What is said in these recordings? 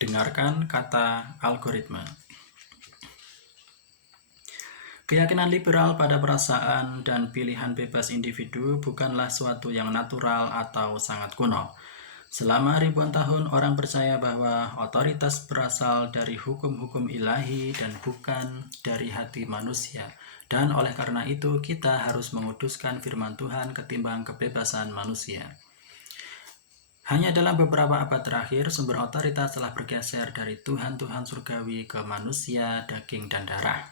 Dengarkan kata algoritma. Keyakinan liberal pada perasaan dan pilihan bebas individu bukanlah suatu yang natural atau sangat kuno. Selama ribuan tahun, orang percaya bahwa otoritas berasal dari hukum-hukum ilahi dan bukan dari hati manusia. Dan oleh karena itu, kita harus menguduskan firman Tuhan ketimbang kebebasan manusia. Hanya dalam beberapa abad terakhir, sumber otoritas telah bergeser dari Tuhan-Tuhan surgawi ke manusia, daging, dan darah.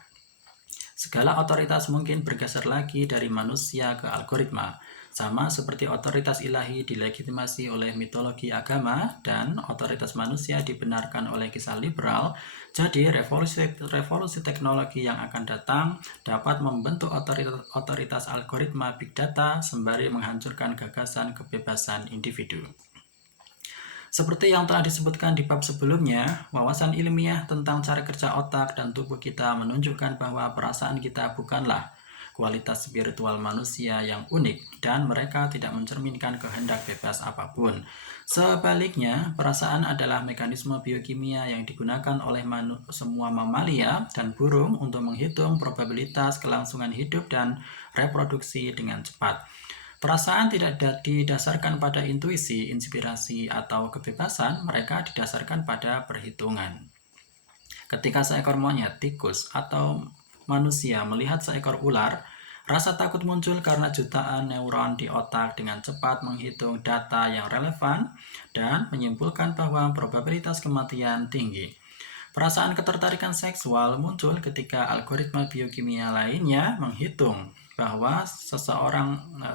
Segala otoritas mungkin bergeser lagi dari manusia ke algoritma, sama seperti otoritas ilahi dilegitimasi oleh mitologi agama dan otoritas manusia dibenarkan oleh kisah liberal. Jadi revolusi teknologi yang akan datang dapat membentuk otoritas algoritma big data sembari menghancurkan gagasan kebebasan individu. Seperti yang telah disebutkan di bab sebelumnya, wawasan ilmiah tentang cara kerja otak dan tubuh kita menunjukkan bahwa perasaan kita bukanlah kualitas spiritual manusia yang unik dan mereka tidak mencerminkan kehendak bebas apapun. Sebaliknya, perasaan adalah mekanisme biokimia yang digunakan oleh semua mamalia dan burung untuk menghitung probabilitas kelangsungan hidup dan reproduksi dengan cepat. Perasaan tidak didasarkan pada intuisi, inspirasi, atau kebebasan, mereka didasarkan pada perhitungan. Ketika seekor monyet, tikus, atau manusia melihat seekor ular, rasa takut muncul karena jutaan neuron di otak dengan cepat menghitung data yang relevan dan menyimpulkan bahwa probabilitas kematian tinggi. Perasaan ketertarikan seksual muncul ketika algoritma biokimia lainnya menghitung bahwa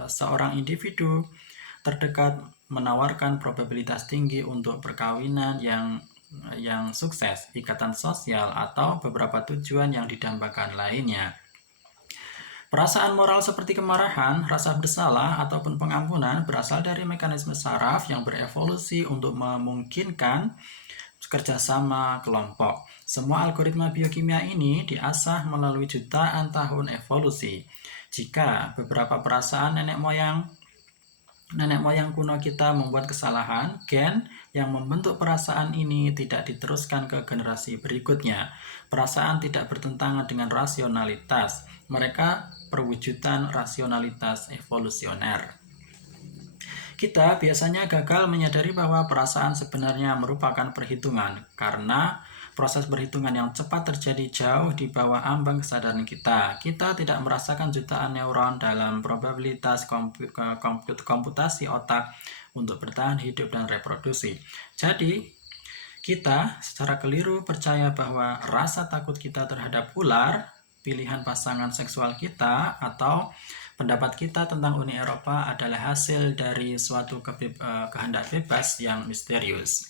seorang individu terdekat menawarkan probabilitas tinggi untuk perkawinan yang sukses, ikatan sosial, atau beberapa tujuan yang didambakan lainnya. Perasaan moral seperti kemarahan, rasa bersalah, ataupun pengampunan berasal dari mekanisme saraf yang berevolusi untuk memungkinkan kerjasama kelompok. Semua algoritma biokimia ini diasah melalui jutaan tahun evolusi. Jika beberapa perasaan nenek moyang kuno kita membuat kesalahan, gen yang membentuk perasaan ini tidak diteruskan ke generasi berikutnya. Perasaan tidak bertentangan dengan rasionalitas. Mereka perwujudan rasionalitas evolusioner. Kita biasanya gagal menyadari bahwa perasaan sebenarnya merupakan perhitungan karena proses perhitungan yang cepat terjadi jauh di bawah ambang kesadaran kita. Kita tidak merasakan jutaan neuron dalam probabilitas komputasi otak untuk bertahan hidup dan reproduksi. Jadi, kita secara keliru percaya bahwa rasa takut kita terhadap ular, pilihan pasangan seksual kita, atau pendapat kita tentang Uni Eropa adalah hasil dari suatu kehendak bebas yang misterius.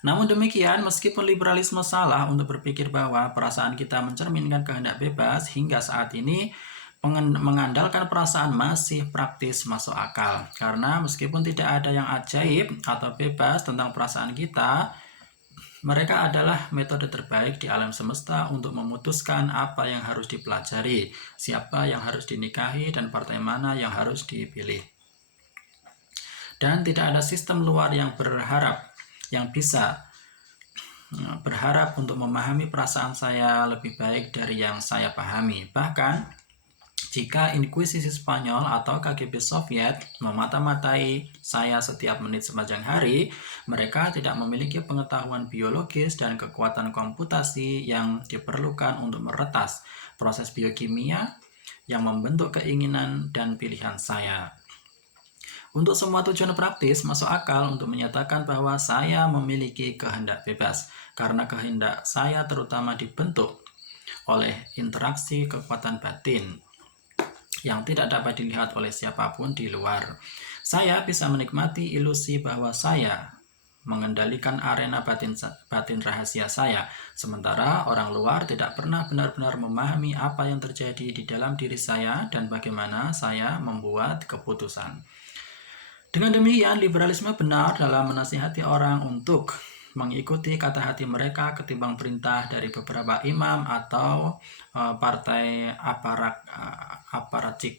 Namun demikian, meskipun liberalisme salah untuk berpikir bahwa perasaan kita mencerminkan kehendak bebas, hingga saat ini mengandalkan perasaan masih praktis masuk akal. Karena meskipun tidak ada yang ajaib atau bebas tentang perasaan kita, mereka adalah metode terbaik di alam semesta untuk memutuskan apa yang harus dipelajari, siapa yang harus dinikahi, dan partai mana yang harus dipilih. Dan tidak ada sistem luar yang bisa berharap untuk memahami perasaan saya lebih baik dari yang saya pahami. Bahkan, jika Inkuisisi Spanyol atau KGB Soviet memata-matai saya setiap menit sepanjang hari, mereka tidak memiliki pengetahuan biologis dan kekuatan komputasi yang diperlukan untuk meretas proses biokimia yang membentuk keinginan dan pilihan saya. Untuk semua tujuan praktis, masuk akal untuk menyatakan bahwa saya memiliki kehendak bebas, karena kehendak saya terutama dibentuk oleh interaksi kekuatan batin yang tidak dapat dilihat oleh siapapun di luar. Saya bisa menikmati ilusi bahwa saya mengendalikan arena batin rahasia saya, sementara orang luar tidak pernah benar-benar memahami apa yang terjadi di dalam diri saya dan bagaimana saya membuat keputusan. Dengan demikian, liberalisme benar dalam menasihati orang untuk mengikuti kata hati mereka ketimbang perintah dari beberapa imam atau partai aparatik.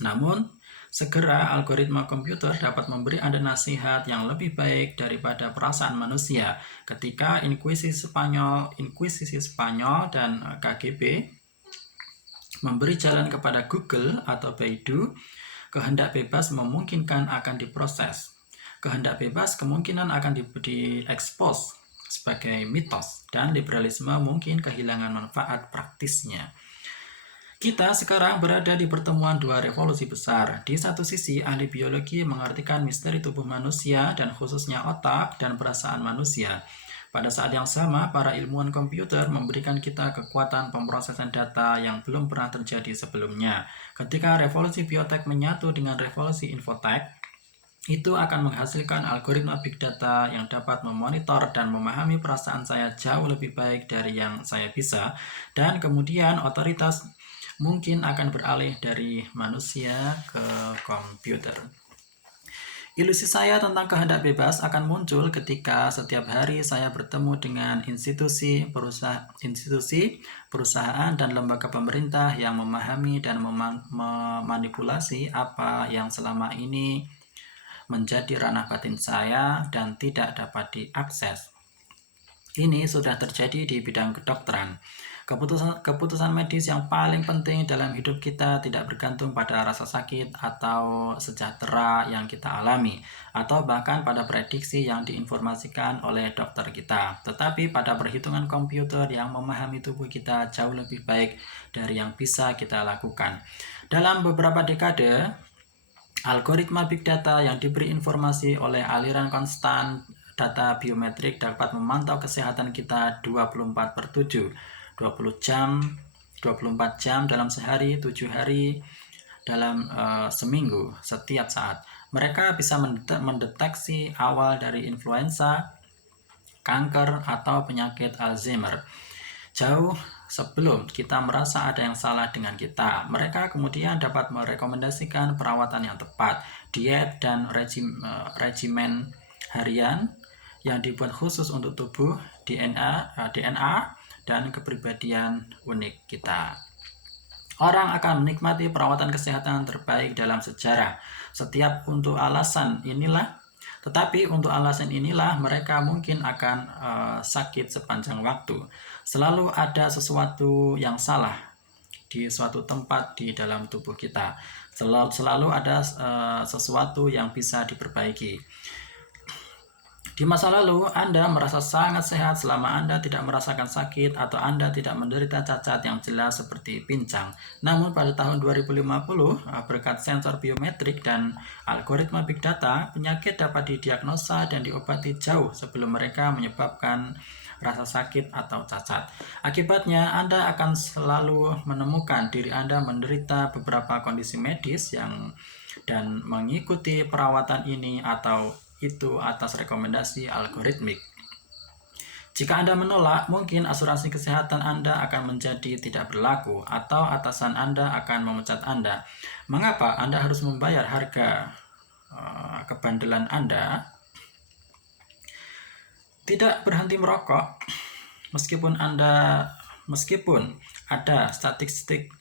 Namun, Segera algoritma komputer dapat memberi Anda nasihat yang lebih baik daripada perasaan manusia. Ketika Inkuisisi Spanyol dan KGB memberi jalan kepada Google atau Baidu, kehendak bebas memungkinkan akan diproses. Kehendak bebas kemungkinan akan diekspos sebagai mitos, dan liberalisme mungkin kehilangan manfaat praktisnya. Kita sekarang berada di pertemuan dua revolusi besar. Di satu sisi, ahli biologi mengartikan misteri tubuh manusia dan khususnya otak dan perasaan manusia. Pada saat yang sama, para ilmuwan komputer memberikan kita kekuatan pemrosesan data yang belum pernah terjadi sebelumnya. Ketika revolusi biotek menyatu dengan revolusi infotek, itu akan menghasilkan algoritma big data yang dapat memonitor dan memahami perasaan saya jauh lebih baik dari yang saya bisa, dan kemudian otoritas mungkin akan beralih dari manusia ke komputer. Ilusi saya tentang kehendak bebas akan muncul ketika setiap hari saya bertemu dengan institusi, perusahaan, dan lembaga pemerintah yang memahami dan memanipulasi apa yang selama ini menjadi ranah batin saya dan tidak dapat diakses. Ini sudah terjadi di bidang kedokteran. Keputusan medis yang paling penting dalam hidup kita tidak bergantung pada rasa sakit atau sejahtera yang kita alami, atau bahkan pada prediksi yang diinformasikan oleh dokter kita, tetapi pada perhitungan komputer yang memahami tubuh kita jauh lebih baik dari yang bisa kita lakukan. Dalam beberapa dekade, algoritma big data yang diberi informasi oleh aliran konstan data biometrik dapat memantau kesehatan kita 24/7, 24 jam dalam sehari, 7 hari dalam seminggu, setiap saat. Mereka bisa mendeteksi awal dari influenza, kanker, atau penyakit Alzheimer jauh sebelum kita merasa ada yang salah dengan kita. Mereka kemudian dapat merekomendasikan perawatan yang tepat, diet, dan regimen harian yang dibuat khusus untuk tubuh, DNA, dan kepribadian unik kita. Orang akan menikmati perawatan kesehatan terbaik dalam sejarah. Tetapi untuk alasan inilah mereka mungkin akan sakit sepanjang waktu. Selalu ada sesuatu yang salah di suatu tempat di dalam tubuh kita. Selalu ada sesuatu yang bisa diperbaiki. Di masa lalu, Anda merasa sangat sehat selama Anda tidak merasakan sakit atau Anda tidak menderita cacat yang jelas seperti pincang. Namun pada tahun 2050, berkat sensor biometrik dan algoritma big data, penyakit dapat didiagnosa dan diobati jauh sebelum mereka menyebabkan rasa sakit atau cacat. Akibatnya, Anda akan selalu menemukan diri Anda menderita beberapa kondisi medis dan mengikuti perawatan ini atau itu atas rekomendasi algoritmik. Jika Anda menolak, mungkin asuransi kesehatan Anda akan menjadi tidak berlaku atau atasan Anda akan memecat Anda. Mengapa Anda harus membayar harga kebandelan Anda? Tidak berhenti merokok meskipun ada statistik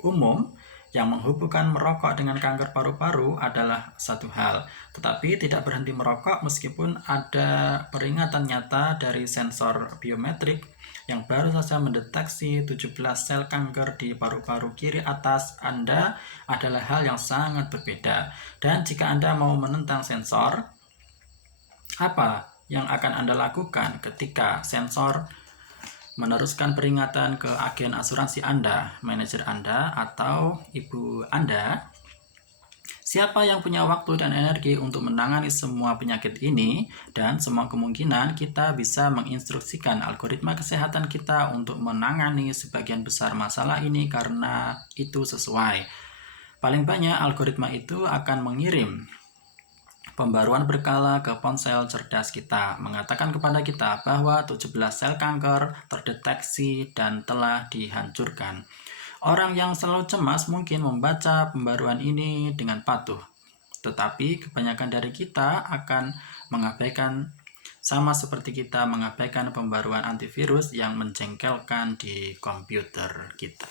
umum yang menghubungkan merokok dengan kanker paru-paru adalah satu hal, tetapi tidak berhenti merokok meskipun ada peringatan nyata dari sensor biometrik yang baru saja mendeteksi 17 sel kanker di paru-paru kiri atas Anda adalah hal yang sangat berbeda. Dan jika Anda mau menentang sensor, apa yang akan Anda lakukan ketika sensor meneruskan peringatan ke agen asuransi Anda, manajer Anda, atau ibu Anda? Siapa yang punya waktu dan energi untuk menangani semua penyakit ini? Dan semua kemungkinan kita bisa menginstruksikan algoritma kesehatan kita untuk menangani sebagian besar masalah ini karena itu sesuai. Paling banyak algoritma itu akan mengirim pembaruan berkala ke ponsel cerdas kita, mengatakan kepada kita bahwa 17 sel kanker terdeteksi dan telah dihancurkan. Orang yang selalu cemas mungkin membaca pembaruan ini dengan patuh, tetapi kebanyakan dari kita akan mengabaikan, sama seperti kita mengabaikan pembaruan antivirus yang menjengkelkan di komputer kita.